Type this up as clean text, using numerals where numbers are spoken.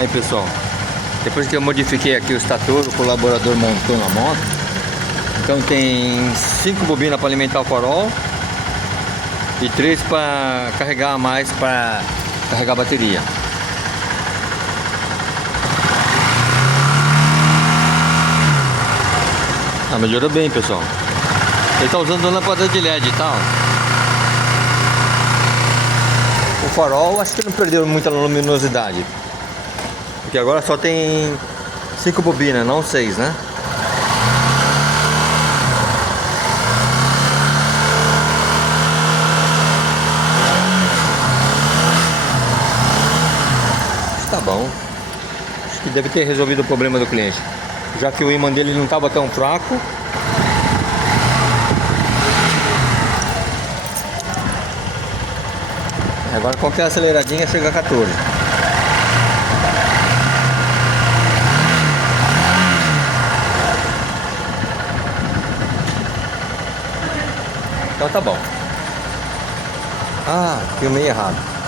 Aí pessoal, depois que eu modifiquei aqui o estator, o colaborador montou na moto. Então tem 5 bobinas para alimentar o farol e 3 para carregar a mais para carregar a bateria. Ah, melhorou bem, pessoal. Ele tá usando lâmpada de LED e tal. O farol acho que não perdeu muita luminosidade, porque agora só tem 5 bobinas, não 6, né? Tá bom. Acho que deve ter resolvido o problema do cliente, já que o ímã dele não estava tão fraco. Agora qualquer aceleradinha chega a 14. Então tá bom. Ah, filmei errado.